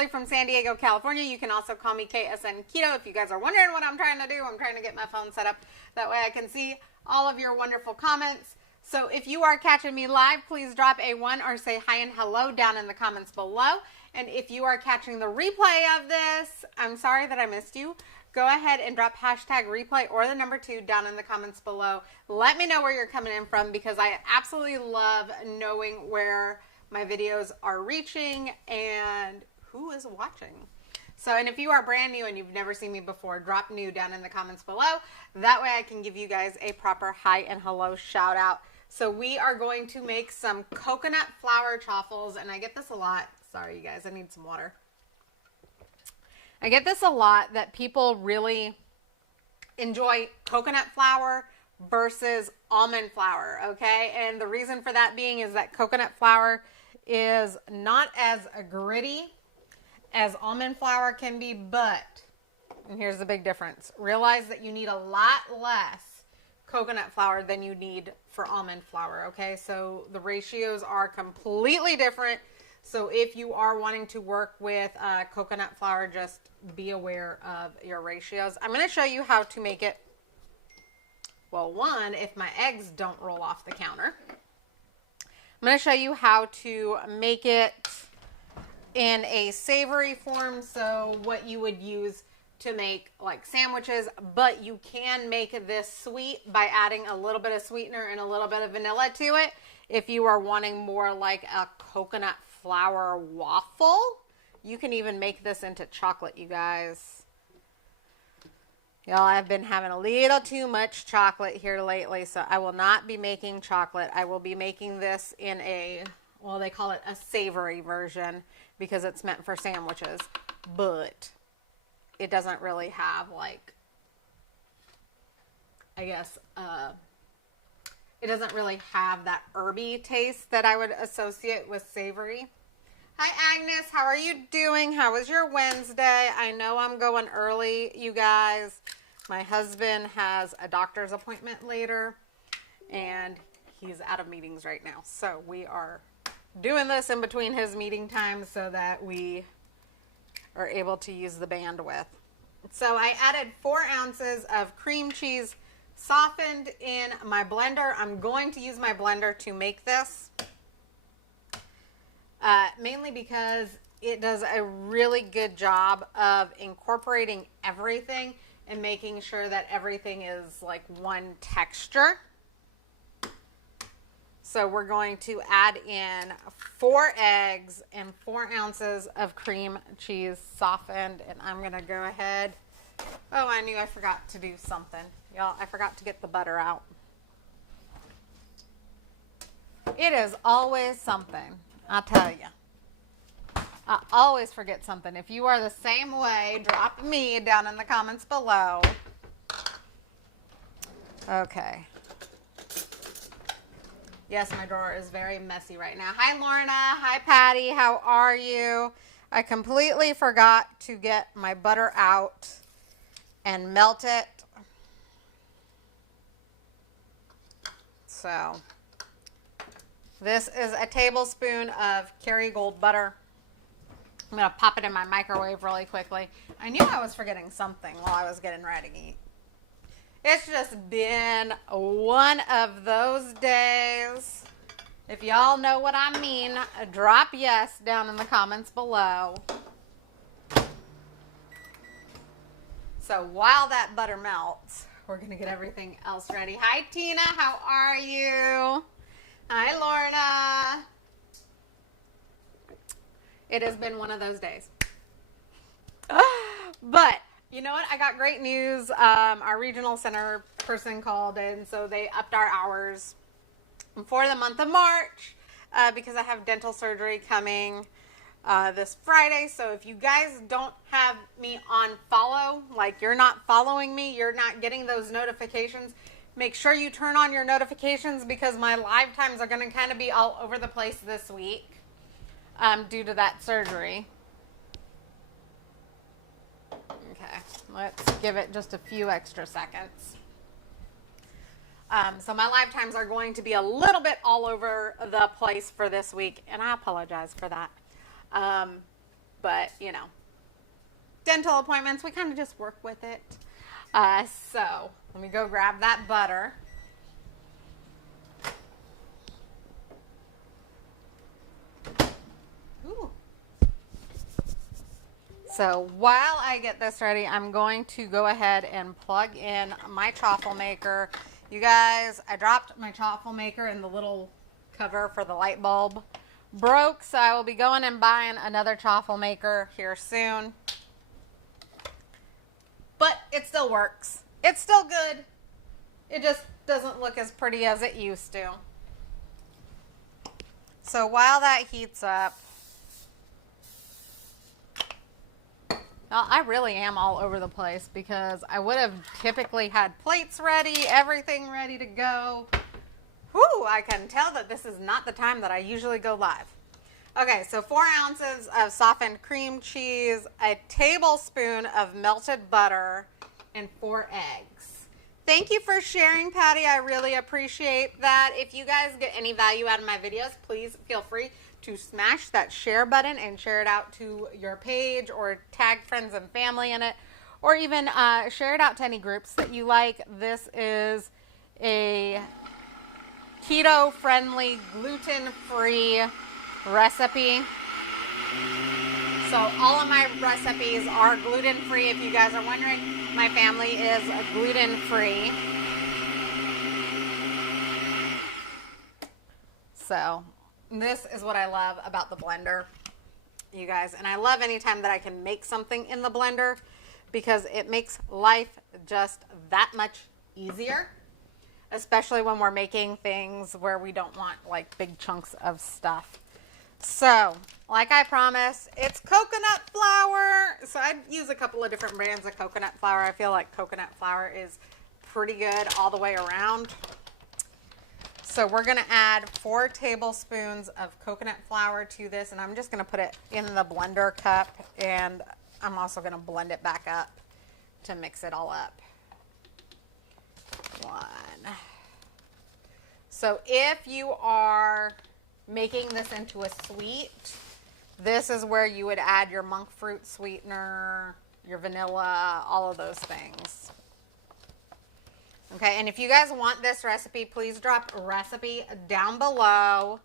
Shirley from San Diego, California. You can also call me KSN Keto if you guys are wondering what I'm trying to do. I'm trying to get my phone set up. That way I can see all of your wonderful comments. So if you are catching me live, please drop a 1 or say hi and hello down in the comments below. And if you are catching the replay of this, I'm sorry that I missed you. Go ahead and drop hashtag replay or the number 2 down in the comments below. Let me know where you're coming in from, because I absolutely love knowing where my videos are reaching and who is watching. So, and if you are brand new and you've never seen me before, drop new down in the comments below. That way I can give you guys a proper hi and hello shout out. So we are going to make some coconut flour chaffles, and I get this a lot. Sorry, you guys, I need some water. I get this a lot, that people really enjoy coconut flour versus almond flour, okay? And the reason for that being is that coconut flour is not as gritty as almond flour can be, but, and here's the big difference, realize that you need a lot less coconut flour than you need for almond flour, okay? So the ratios are completely different. So if you are wanting to work with coconut flour, just be aware of your ratios. I'm going to show you how to make it, well, one, if my eggs don't roll off the counter. I'm going to show you how to make it in a savory form, so what you would use to make like sandwiches, but you can make this sweet by adding a little bit of sweetener and a little bit of vanilla to it. If you are wanting more like a coconut flour waffle, you can even make this into chocolate, you guys. Y'all, I've been having a little too much chocolate here lately, so I will not be making chocolate. I will be making this in a, well, they call it a savory version because it's meant for sandwiches, but it doesn't really have like, I guess, it doesn't really have that herby taste that I would associate with savory. Hi, Agnes. How are you doing? How was your Wednesday? I know I'm going early, you guys. My husband has a doctor's appointment later, and he's out of meetings right now. So we are doing this in between his meeting times so that we are able to use the bandwidth. So I added 4 ounces of cream cheese softened in my blender. I'm going to use my blender to make this, mainly because it does a really good job of incorporating everything and making sure that everything is like one texture. So we're going to add in 4 eggs and 4 ounces of cream cheese softened, and I'm going to go ahead. Oh, I knew I forgot to do something. Y'all, I forgot to get the butter out. It is always something, I'll tell you. I always forget something. If you are the same way, drop me down in the comments below. Okay. Yes, my drawer is very messy right now. Hi, Lorna. Hi, Patty. How are you? I completely forgot to get my butter out and melt it. So this is a tablespoon of Kerrygold butter. I'm going to pop it in my microwave really quickly. I knew I was forgetting something while I was getting ready to eat. It's just been one of those days. If y'all know what I mean, drop yes down in the comments below. So while that butter melts, we're going to get everything else ready. Hi, Tina. How are you? Hi, Lorna. It has been one of those days. But you know what? I got great news. Our regional center person called, and so they upped our hours for the month of March because I have dental surgery coming this Friday. So if you guys don't have me on follow, like you're not following me, you're not getting those notifications, make sure you turn on your notifications because my live times are going to kind of be all over the place this week due to that surgery. Okay, let's give it just a few extra seconds. So my live times are going to be a little bit all over the place for this week, and I apologize for that. but you know, dental appointments, we kind of just work with it. So let me go grab that butter. Ooh. So while I get this ready, I'm going to go ahead and plug in my chaffle maker. You guys, I dropped my chaffle maker in the little cover for the light bulb. Broke, so I will be going and buying another chaffle maker here soon. But it still works. It's still good. It just doesn't look as pretty as it used to. So while that heats up, well, I really am all over the place because I would have typically had plates ready, everything ready to go. Whew, I can tell that this is not the time that I usually go live. Okay, so 4 ounces of softened cream cheese, a tablespoon of melted butter, and 4 eggs. Thank you for sharing, Patty. I really appreciate that. If you guys get any value out of my videos, please feel free to smash that share button and share it out to your page or tag friends and family in it, or even share it out to any groups that you like. This is a keto-friendly, gluten-free recipe. So all of my recipes are gluten-free. If you guys are wondering, my family is gluten-free. So this is what I love about the blender, you guys. And I love anytime that I can make something in the blender because it makes life just that much easier, especially when we're making things where we don't want like big chunks of stuff. So, like I promised, it's coconut flour. So I use a couple of different brands of coconut flour. I feel like coconut flour is pretty good all the way around. So we're going to add 4 tablespoons of coconut flour to this, and I'm just going to put it in the blender cup, and I'm also going to blend it back up to mix it all up. 1. So if you are making this into a sweet, this is where you would add your monk fruit sweetener, your vanilla, all of those things. Okay, and if you guys want this recipe, please drop a recipe down below.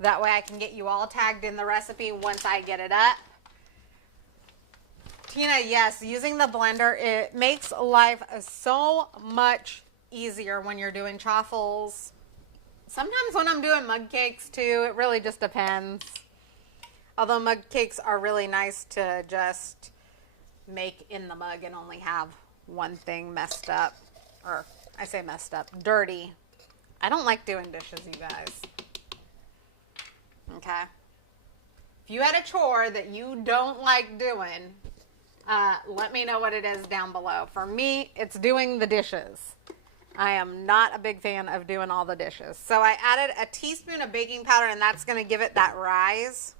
That way I can get you all tagged in the recipe once I get it up. Tina, yes, using the blender, it makes life so much easier when you're doing chaffles. Sometimes when I'm doing mug cakes too, it really just depends. Although mug cakes are really nice to just make in the mug and only have one thing messed up. Or I say messed up, dirty. I don't like doing dishes, you guys. Okay. If you had a chore that you don't like doing, let me know what it is down below. For me, it's doing the dishes. I am not a big fan of doing all the dishes. So I added a teaspoon of baking powder, and that's going to give it that rise.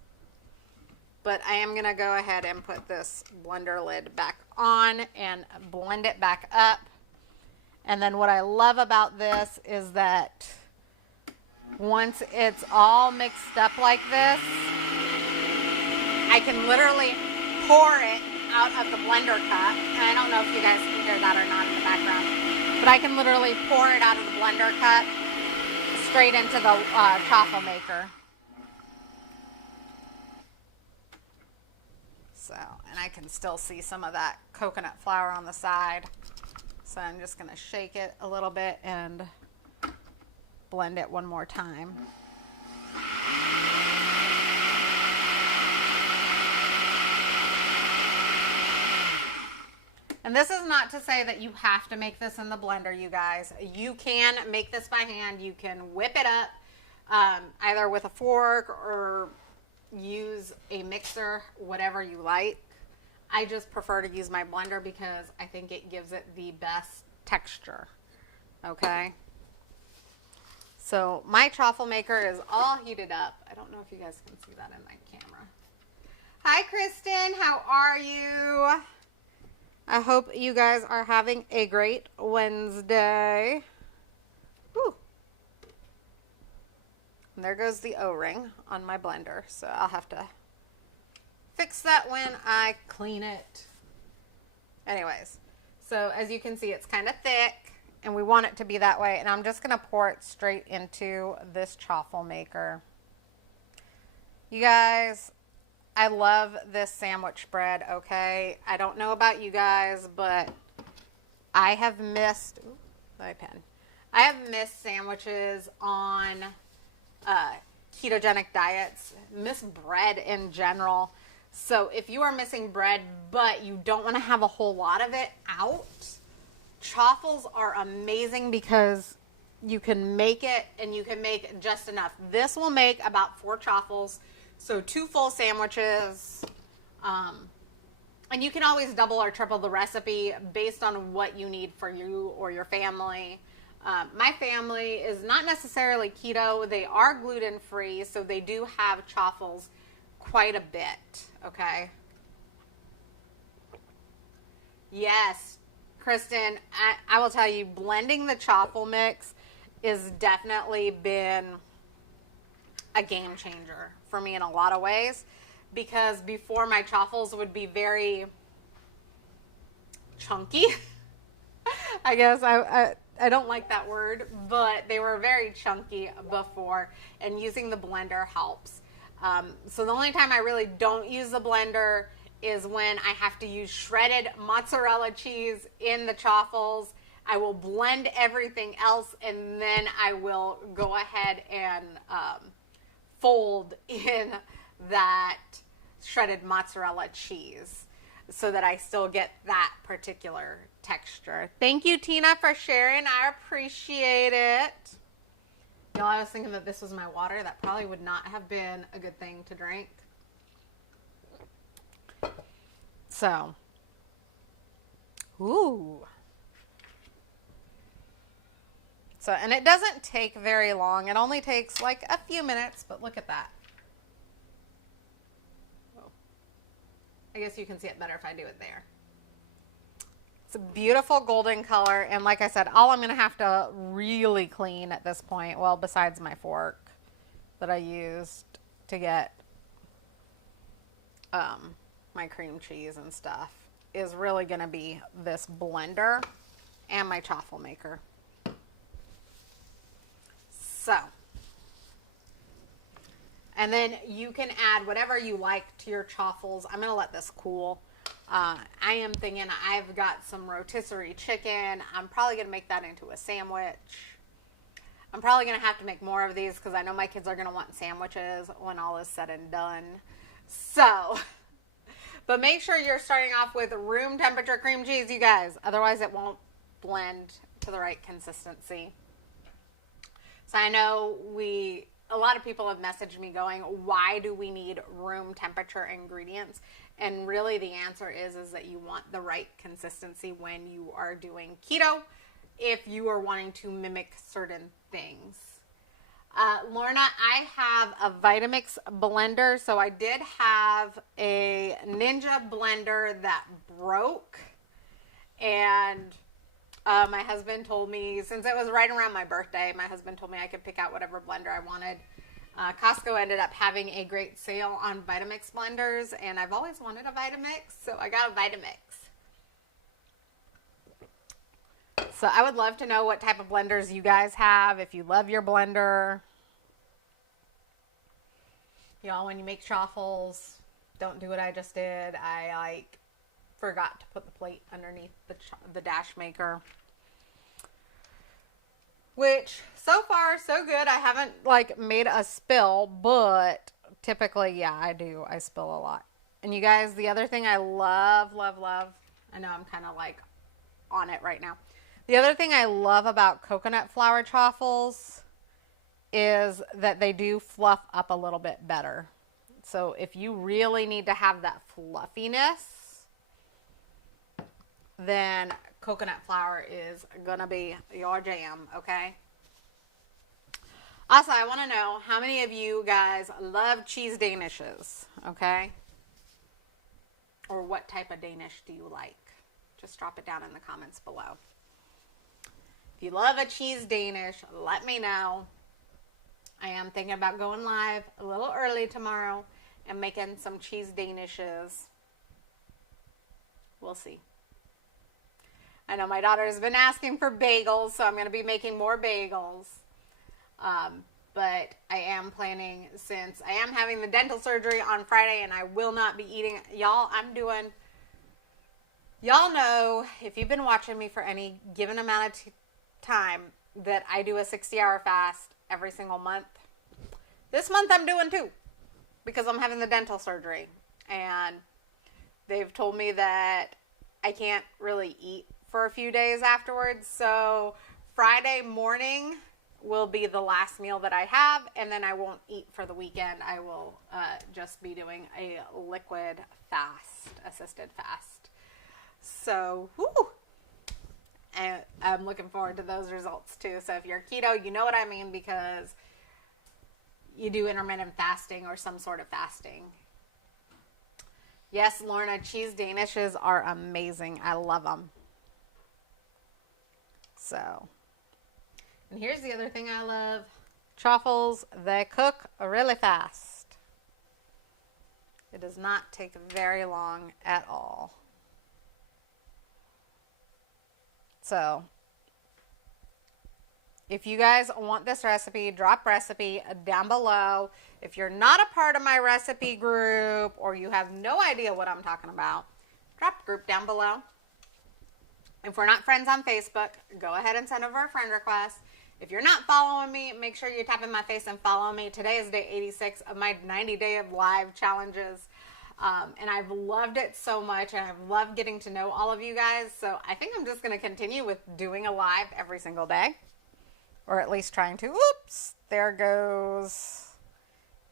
But I am going to go ahead and put this blender lid back on and blend it back up. And then what I love about this is that once it's all mixed up like this, I can literally pour it out of the blender cup. And I don't know if you guys can hear that or not in the background, but I can literally pour it out of the blender cup straight into the chaffle maker. So, and I can still see some of that coconut flour on the side. So I'm just going to shake it a little bit and blend it one more time. And this is not to say that you have to make this in the blender, you guys. You can make this by hand. You can whip it up either with a fork or use a mixer, whatever you like. I just prefer to use my blender because I think it gives it the best texture. Okay. So my chaffle maker is all heated up. I don't know if you guys can see that in my camera. Hi, Kristen. How are you? I hope you guys are having a great Wednesday. Whew. And there goes the O-ring on my blender. So I'll have to fix that when I clean it. Anyways, so as you can see, it's kind of thick, and we want it to be that way. And I'm just going to pour it straight into this chaffle maker. You guys, I love this sandwich bread, okay? I don't know about you guys, but I have missed, ooh, my pen. I have missed sandwiches on ketogenic diets, miss bread in general. So if you are missing bread, but you don't want to have a whole lot of it out, Chaffles are amazing because you can make it and you can make just enough. This will make about 4 Chaffles, so 2 full sandwiches. And you can always double or triple the recipe based on what you need for you or your family. My family is not necessarily keto. They are gluten-free, so they do have Chaffles quite a bit, okay? Yes, Kristen, I will tell you, blending the chaffle mix has definitely been a game changer for me in a lot of ways, because before my chaffles would be very chunky. I guess I don't like that word, but they were very chunky before, and using the blender helps. So the only time I really don't use the blender is when I have to use shredded mozzarella cheese in the chaffles. I will blend everything else, and then I will go ahead and fold in that shredded mozzarella cheese so that I still get that particular texture. Thank you, Tina, for sharing. I appreciate it. Y'all, I was thinking that this was my water. That probably would not have been a good thing to drink. So, ooh. So, and it doesn't take very long. It only takes like a few minutes, but look at that. Oh. I guess you can see it better if I do it there. It's a beautiful golden color, and like I said, all I'm going to have to really clean at this point, well, besides my fork that I used to get my cream cheese and stuff, is really going to be this blender and my chaffle maker. So, and then you can add whatever you like to your chaffles. I'm going to let this cool. I am thinking I've got some rotisserie chicken. I'm probably going to make that into a sandwich. I'm probably going to have to make more of these because I know my kids are going to want sandwiches when all is said and done. So, but make sure you're starting off with room temperature cream cheese, you guys. Otherwise, it won't blend to the right consistency. So I know a lot of people have messaged me going, why do we need room temperature ingredients? And really the answer is that you want the right consistency when you are doing keto, if you are wanting to mimic certain things. Lorna, I have a Vitamix blender. So I did have a Ninja blender that broke, and my husband told me, since it was right around my birthday, my husband told me I could pick out whatever blender I wanted. Costco ended up having a great sale on Vitamix blenders, and I've always wanted a Vitamix, so I got a Vitamix. So I would love to know what type of blenders you guys have, if you love your blender. Y'all, when you make chaffles, don't do what I just did. I forgot to put the plate underneath the dash maker. Which, so far, so good. I haven't, made a spill, but typically, yeah, I do. I spill a lot. And you guys, the other thing I love, love, love, I know I'm kind of, on it right now. The other thing I love about coconut flour chaffles is that they do fluff up a little bit better. So if you really need to have that fluffiness, then coconut flour is going to be your jam, okay? Also, I want to know how many of you guys love cheese danishes, okay? Or what type of Danish do you like? Just drop it down in the comments below. If you love a cheese Danish, let me know. I am thinking about going live a little early tomorrow am making some cheese danishes. We'll see. I know my daughter has been asking for bagels, so I'm going to be making more bagels. But I am planning, since I am having the dental surgery on Friday and I will not be eating, y'all know, if you've been watching me for any given amount of time, that I do a 60-hour fast every single month. This month I'm doing 2 because I'm having the dental surgery. And they've told me that I can't really eat for a few days afterwards. So Friday morning will be the last meal that I have, and then I won't eat for the weekend. I will just be doing a liquid fast, assisted fast. So, whoo! And I'm looking forward to those results too. So if you're keto, you know what I mean, because you do intermittent fasting or some sort of fasting. Yes, Lorna, cheese danishes are amazing. I love them. So, and here's the other thing I love. Chaffles, they cook really fast. It does not take very long at all. So, if you guys want this recipe, drop recipe down below. If you're not a part of my recipe group or you have no idea what I'm talking about, drop the group down below. If we're not friends on Facebook, go ahead and send over a friend request. If you're not following me, make sure you tap in my face and follow me. Today is day 86 of my 90-day of live challenges. And I've loved it so much, and I've loved getting to know all of you guys. So I think I'm just going to continue with doing a live every single day, or at least trying to. Oops, there goes.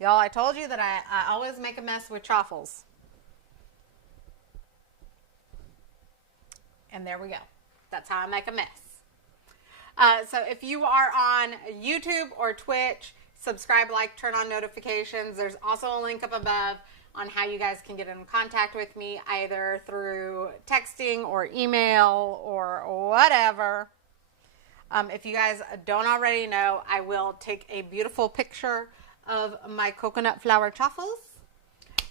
Y'all, I told you that I always make a mess with Chaffles. And there we go. That's how I make a mess. So if you are on YouTube or Twitch, subscribe, like, turn on notifications. There's also a link up above on how you guys can get in contact with me, either through texting or email or whatever. If you guys don't already know, I will take a beautiful picture of my coconut flour chaffles,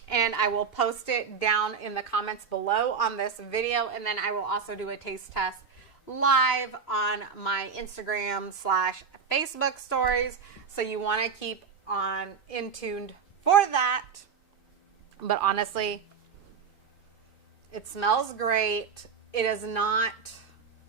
and I will post it down in the comments below on this video, and then I will also do a taste test live on my Instagram/Facebook stories, so you want to keep on in tuned for that. But honestly, it smells great. It is not,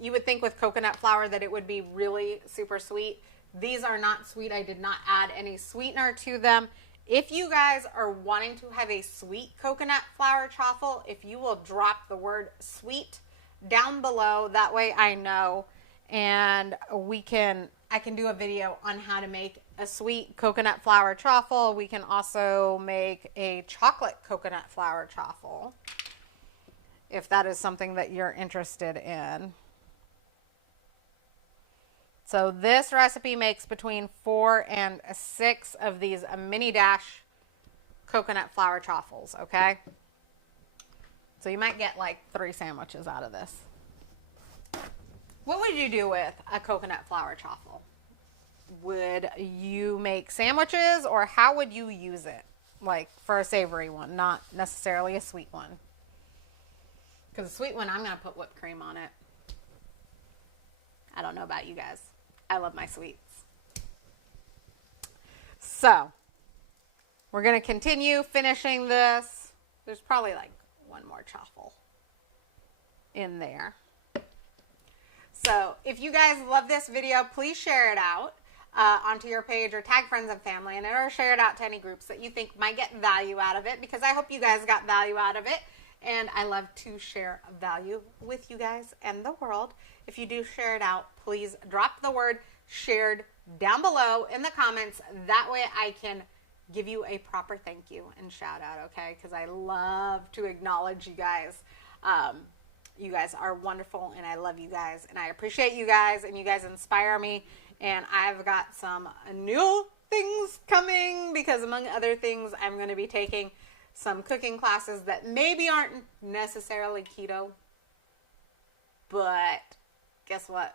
you would think with coconut flour that it would be really super sweet. These are not sweet. I did not add any sweetener to them. If you guys are wanting to have a sweet coconut flour chaffle, if you will drop the word sweet down below, that way I know, and I can do a video on how to make a sweet coconut flour chaffle. We can also make a chocolate coconut flour chaffle if that is something that you're interested in. So this recipe makes between 4 and 6 of these mini dash coconut flour chaffles, okay? So you might get like 3 sandwiches out of this. What would you do with a coconut flour chaffle? Would you make sandwiches, or how would you use it? Like for a savory one, not necessarily a sweet one. Because a sweet one, I'm going to put whipped cream on it. I don't know about you guys. I love my sweets. So, we're going to continue finishing this. There's probably like one more chaffle in there. So, if you guys love this video, please share it out onto your page, or tag friends and family in it, or share it out to any groups that you think might get value out of it, because I hope you guys got value out of it. And I love to share value with you guys and the world. If you do share it out, please drop the word shared down below in the comments. That way I can give you a proper thank you and shout out, okay? Because I love to acknowledge you guys. You guys are wonderful, and I love you guys, and I appreciate you guys, and you guys inspire me. And I've got some new things coming, because among other things, I'm going to be taking some cooking classes that maybe aren't necessarily keto, but guess what?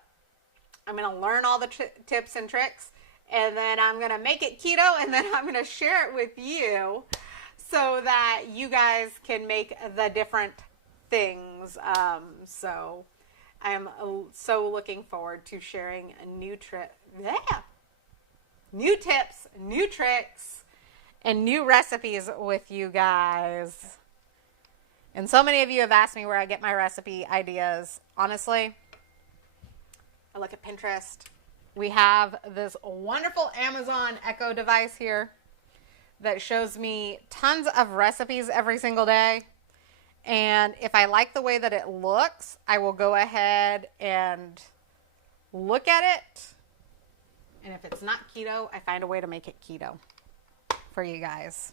I'm going to learn all the tips and tricks, and then I'm going to make it keto, and then I'm going to share it with you. so that you guys can make the different things. So I am so looking forward to sharing a new tips, new tricks, and new recipes with you guys. And so many of you have asked me where I get my recipe ideas. Honestly, I look at Pinterest. We have this wonderful Amazon Echo device here that shows me tons of recipes every single day. And if I like the way that it looks, I will go ahead and look at it. And if it's not keto, I find a way to make it keto for you guys.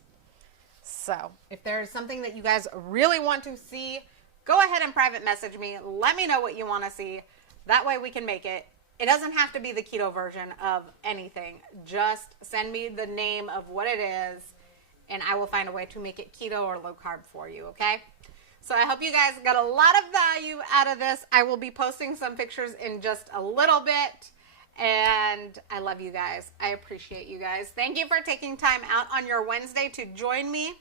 So if there's something that you guys really want to see, go ahead and private message me. Let me know what you want to see. That way we can make it. It doesn't have to be the keto version of anything. Just send me the name of what it is, and I will find a way to make it keto or low carb for you, okay? So I hope you guys got a lot of value out of this. I will be posting some pictures in just a little bit, and I love you guys. I appreciate you guys. Thank you for taking time out on your Wednesday to join me,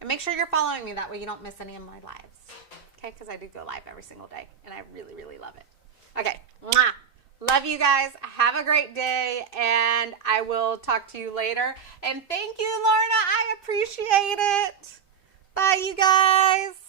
and make sure you're following me. That way you don't miss any of my lives, okay? Because I do go live every single day, and I really, really love it. Okay, mwah. Love you guys. Have a great day, and I will talk to you later. And thank you, Lorna. I appreciate it. Bye, you guys.